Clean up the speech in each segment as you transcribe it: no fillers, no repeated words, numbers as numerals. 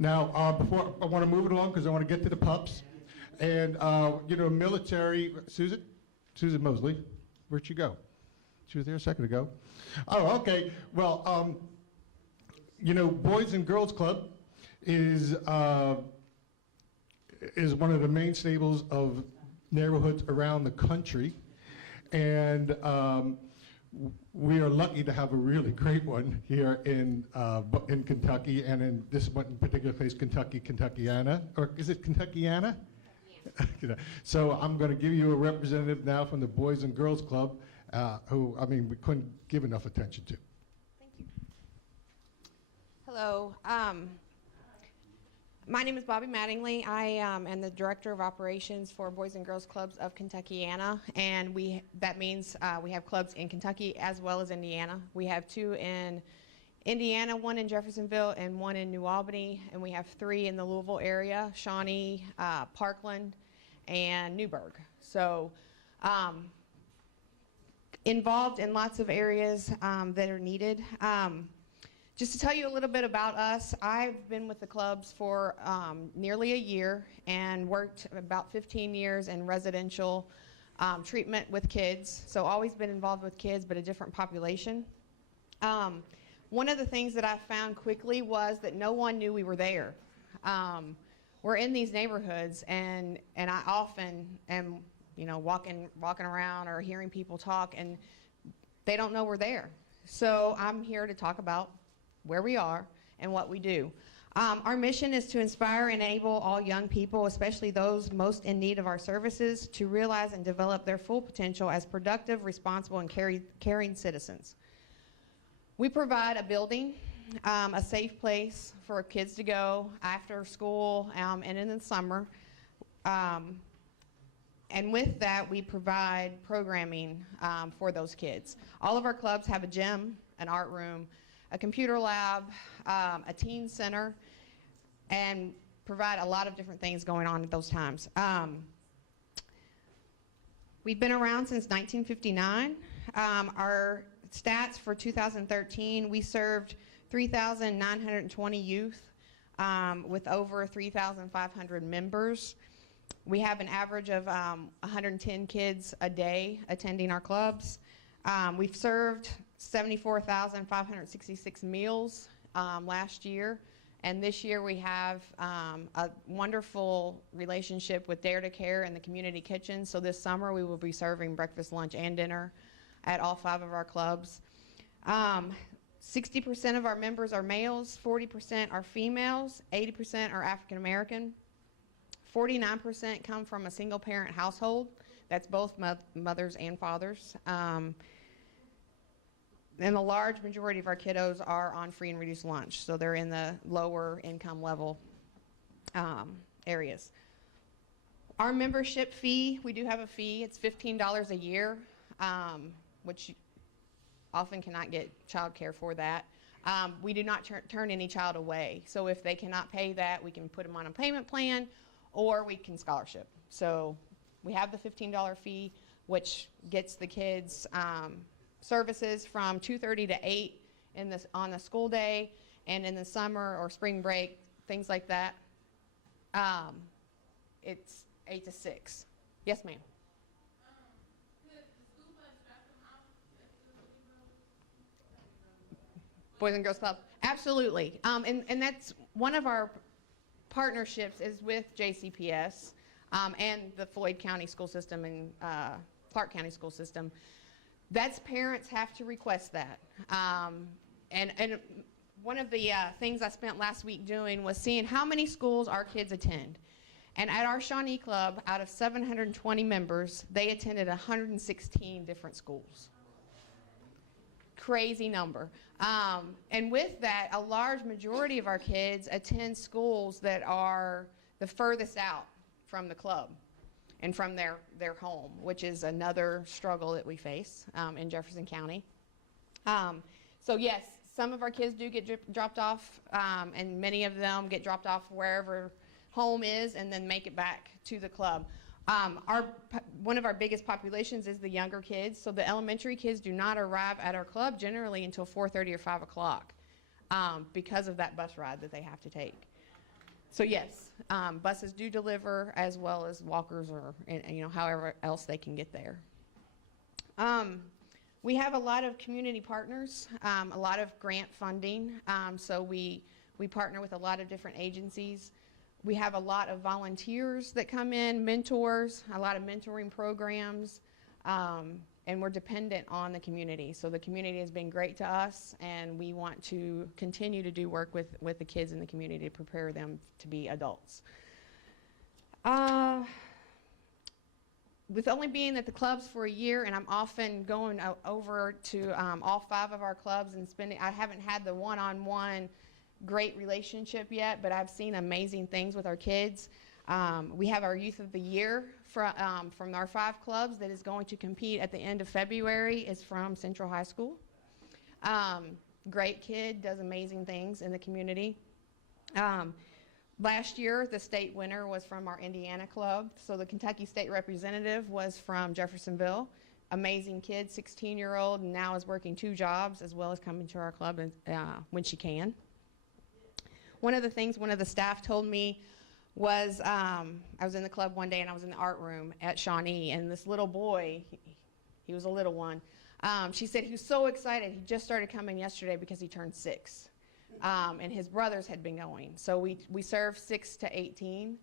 Now, before I want to move it along because I want to get to the pups. And, military, Susan Mosley, where'd she go? She was there a second ago. Oh, okay. Well, Boys and Girls Club is one of the main staples of neighborhoods around the country. And we are lucky to have a really great one here in Kentucky, and in this one in particular place, Kentuckiana, or is it Kentuckiana? Yeah. So I'm going to give you a representative now from the Boys and Girls Club, who, we couldn't give enough attention to. Thank you. Hello. My name is Bobby Mattingly. I am the Director of Operations for Boys and Girls Clubs of Kentuckiana, and that means we have clubs in Kentucky as well as Indiana. We have 2 in Indiana, 1 in Jeffersonville, and 1 in New Albany, and we have 3 in the Louisville area, Shawnee, Parkland, and Newburgh. So involved in lots of areas that are needed. Just to tell you a little bit about us, I've been with the clubs for nearly a year and worked about 15 years in residential treatment with kids. So always been involved with kids, but a different population. One of the things that I found quickly was that no one knew we were there. We're in these neighborhoods, and I often am, walking around or hearing people talk, and they don't know we're there. So I'm here to talk about where we are and what we do. Our mission is to inspire and enable all young people, especially those most in need of our services, to realize and develop their full potential as productive, responsible, and caring citizens. We provide a building, a safe place for kids to go after school and in the summer. And with that, we provide programming for those kids. All of our clubs have a gym, an art room, a computer lab, a teen center, and provide a lot of different things going on at those times. We've been around since 1959. Our stats for 2013, we served 3,920 youth with over 3,500 members. We have an average of 110 kids a day attending our clubs. We've served 74,566 meals last year, and this year we have a wonderful relationship with Dare to Care and the community kitchen. So this summer we will be serving breakfast, lunch, and dinner at all 5 of our clubs. 60% of our members are males, 40% are females, 80% are African American, 49% come from a single parent household. That's both mothers and fathers. And the large majority of our kiddos are on free and reduced lunch, so they're in the lower income level areas. Our membership fee, we do have a fee. It's $15 a year, which often cannot get child care for that. We do not turn any child away. So if they cannot pay that, we can put them on a payment plan, or we can scholarship. So we have the $15 fee, which gets the kids services from 2:30 to 8 on the school day, and in the summer or spring break, things like that. It's 8 to 6. Yes, ma'am. Boys and Girls Club, absolutely. And that's one of our partnerships is with JCPS and the Floyd County School System and Clark County School System. That's parents have to request that. And one of the things I spent last week doing was seeing how many schools our kids attend. And at our Shawnee Club, out of 720 members, they attended 116 different schools. Crazy number. And with that, a large majority of our kids attend schools that are the furthest out from the club and from their home, which is another struggle that we face in Jefferson County. So yes, some of our kids do get dropped off, and many of them get dropped off wherever home is and then make it back to the club. One of our biggest populations is the younger kids, so the elementary kids do not arrive at our club generally until 4:30 or 5 o'clock because of that bus ride that they have to take. So yes, buses do deliver as well as walkers or however else they can get there. We have a lot of community partners, a lot of grant funding. So we partner with a lot of different agencies. We have a lot of volunteers that come in, mentors, a lot of mentoring programs, and we're dependent on the community. So the community has been great to us, and we want to continue to do work with the kids in the community to prepare them to be adults. With only being at the clubs for a year, and I'm often going over to all 5 of our clubs and I haven't had the one-on-one great relationship yet, but I've seen amazing things with our kids. We have our Youth of the Year from our 5 clubs that is going to compete at the end of February. Is from Central High School. Great kid, does amazing things in the community. Last year, the state winner was from our Indiana club. So the Kentucky state representative was from Jeffersonville. Amazing kid, 16-year-old, and now is working 2 jobs as well as coming to our club when she can. One of the things one of the staff told me was, I was in the club one day and I was in the art room at Shawnee, and this little boy, he was a little one, she said he was so excited. He just started coming yesterday because he turned 6. And his brothers had been going. So we served 6 to 18.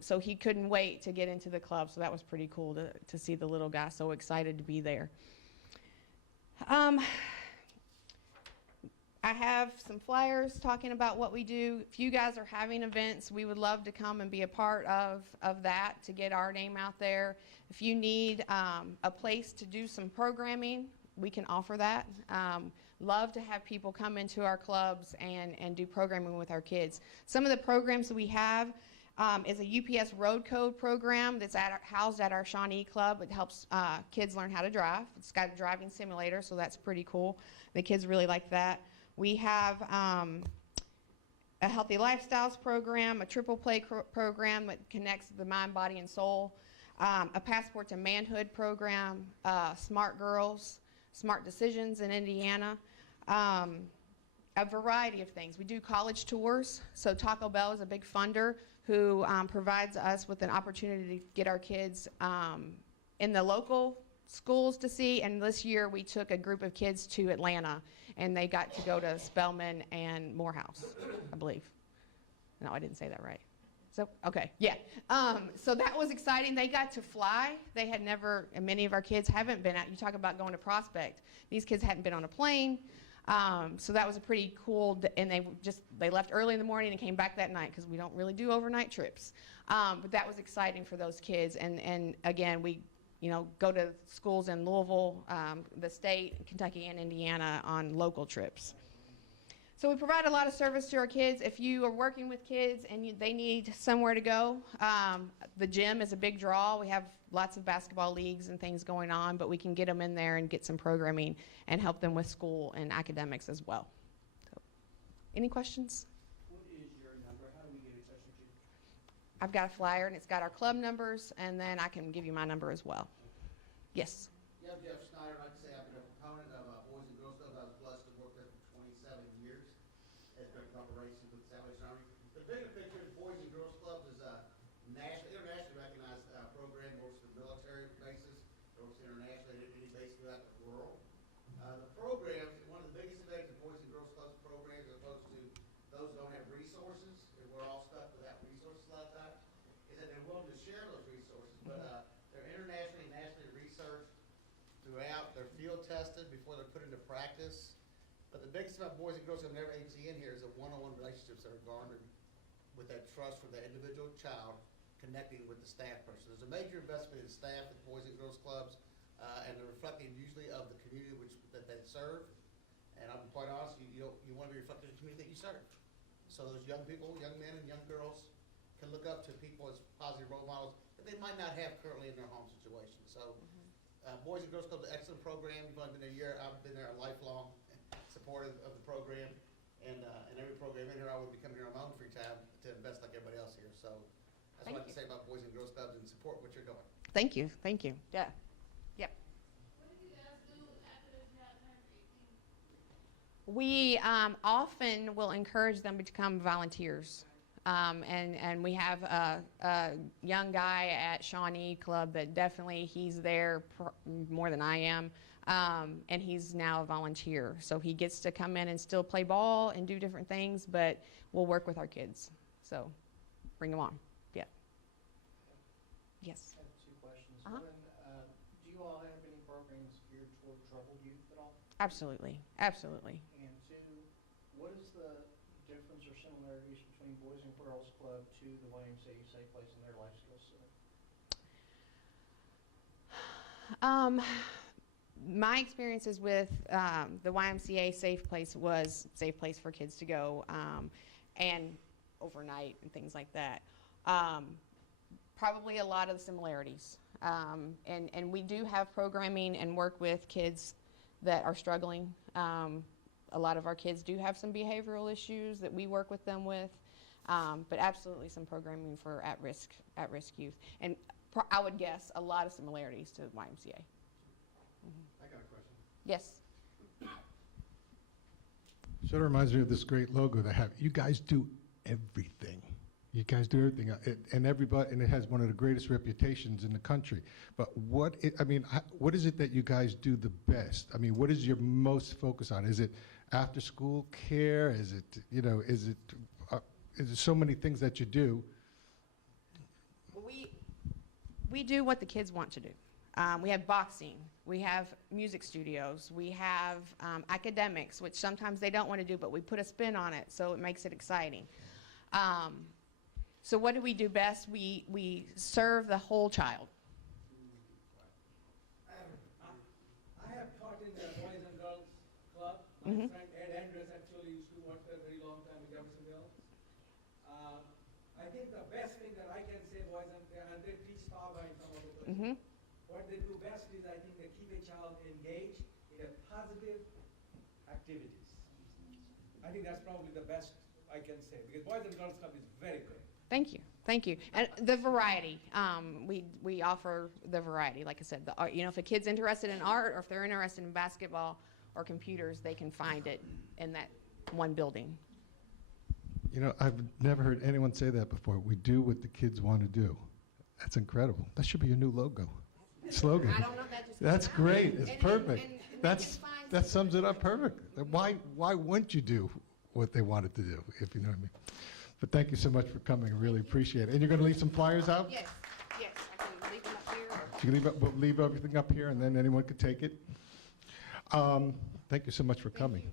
So he couldn't wait to get into the club. So that was pretty cool to see the little guy so excited to be there. I have some flyers talking about what we do. If you guys are having events, we would love to come and be a part of that to get our name out there. If you need a place to do some programming, we can offer that. Love to have people come into our clubs and do programming with our kids. Some of the programs that we have is a UPS road code program that's housed at our Shawnee club. It helps kids learn how to drive. It's got a driving simulator, so that's pretty cool. The kids really like that. We have a healthy lifestyles program, a triple play program that connects the mind, body, and soul, a passport to manhood program, smart girls, smart decisions in Indiana, a variety of things. We do college tours. So Taco Bell is a big funder who provides us with an opportunity to get our kids in the local schools to see. And this year we took a group of kids to Atlanta, and they got to go to Spelman and Morehouse, I believe. No, I didn't say that right. So, okay, yeah. So that was exciting. They got to fly. They had never, and many of our kids haven't been out. You talk about going to Prospect. These kids hadn't been on a plane. So that was a pretty cool, and they left early in the morning and came back that night because we don't really do overnight trips. But that was exciting for those kids. And again, we go to schools in Louisville, the state, Kentucky, and Indiana on local trips. So we provide a lot of service to our kids. If you are working with kids and they need somewhere to go, the gym is a big draw. We have lots of basketball leagues and things going on, but we can get them in there and get some programming and help them with school and academics as well. So, any questions? What is your number? How do we get in touch with you? I've got a flyer, and it's got our club numbers, and then I can give you my number as well. Yes? Yeah, I'm Jeff Snyder. Like I say, I've been a proponent of Boys and Girls Club. I was blessed to work there for 27 years as director of operations with the Salvation Army. The bigger picture is Boys and Girls Club is a internationally recognized program, works for military bases, works internationally at any base throughout the world. The programs, one of the biggest advantages of Boys and Girls Club's programs, as opposed to those who don't have resources, and we're all stuck without resources a lot of times, is that they're willing to share those resources, but they're internationally and nationally researched throughout. They're field tested before they're put into practice. But the biggest thing about Boys and Girls Club and every agency in here is the one-on-one relationships that are garnered with that trust from the individual child connecting with the staff person. There's a major investment in staff at Boys and Girls Clubs, and they're reflecting usually of the community that they serve. And I'll be quite honest, you want to be reflecting of the community that you serve. So those young people, young men and young girls, can look up to people as positive role models that they might not have currently in their home situation. So Boys and Girls Club is an excellent program. You've only been there a year. I've been there a lifelong supporter of the program. And every program in here, I would be coming here on my own free time to invest like everybody else here. So that's what I have to say about Boys and Girls Clubs, and support what you're doing. Thank you. Thank you. Yeah. Yep. What do you guys do after the child turns 18? We often will encourage them to become volunteers. And we have a young guy at Shawnee Club that definitely he's there more than I am, and he's now a volunteer. So he gets to come in and still play ball and do different things, but we'll work with our kids. So bring them on. Yeah. Yes. I have two questions. Uh-huh. One, do you all have any programs geared toward troubled youth at all? Absolutely. Absolutely. And two, what is the difference or similarities between Boys and Girls Club to the YMCA Safe Place in their life skills center? My experiences with the YMCA Safe Place was safe place for kids to go and overnight and things like that. Probably a lot of the similarities. And we do have programming and work with kids that are struggling. A lot of our kids do have some behavioral issues that we work with them with, but absolutely some programming for at-risk youth. And I would guess a lot of similarities to YMCA. I got a question. Yes. Sort of reminds me of this great logo they have. You guys do everything. You guys do everything, and everybody, and it has one of the greatest reputations in the country. But what is it that you guys do the best? I mean, what is your most focus on? Is it after-school care? Is it, is it so many things that you do? We do what the kids want to do. We have boxing. We have music studios. We have academics, which sometimes they don't want to do, but we put a spin on it, so it makes it exciting. So what do we do best? We serve the whole child. I have taught in the Boys and Girls Club. My Mhm. friend Ed Andrews actually used to work there a very long time in Jeffersonville. I think the best thing that I can say, and they teach power in some of the places. Mm-hmm. What they do best is, I think, they keep a child engaged in a positive activities. I think that's probably the best I can say, because Boys and Girls Club is very good. Thank you. Thank you. And the variety. We offer the variety. Like I said, the art, if a kid's interested in art or if they're interested in basketball or computers, they can find it in that one building. I've never heard anyone say that before. We do what the kids want to do. That's incredible. That should be your new logo. Slogan. I don't know if that just That's came out. great. It's And perfect. they can That's find that sums it up perfect. Why wouldn't you do what they wanted to do, if you know what I mean? But thank you so much for coming. I really appreciate it. And you're going to leave some flyers out? Yes. Yes. I can leave them up here. You can leave everything up here, and then anyone could take it. Thank you so much for coming.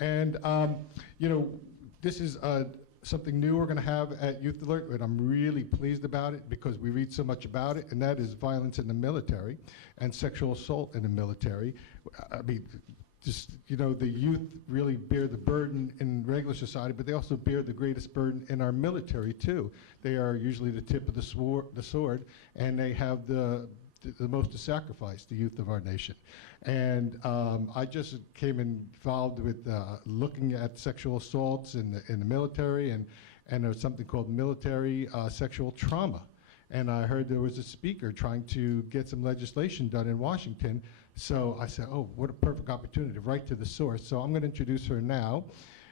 And this is something new we're going to have at YouthAlert, and I'm really pleased about it because we read so much about it, and that is violence in the military and sexual assault in the military. I mean, the youth really bear the burden in regular society, but they also bear the greatest burden in our military too. They are usually the tip of the sword, and they have the most to sacrifice, the youth of our nation. And I just came involved with looking at sexual assaults in the military, and there's something called military sexual trauma. And I heard there was a speaker trying to get some legislation done in Washington. So I said, oh, what a perfect opportunity, right to the source. So I'm going to introduce her now.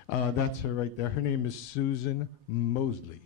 That's her right there. Her name is Susan Mosley.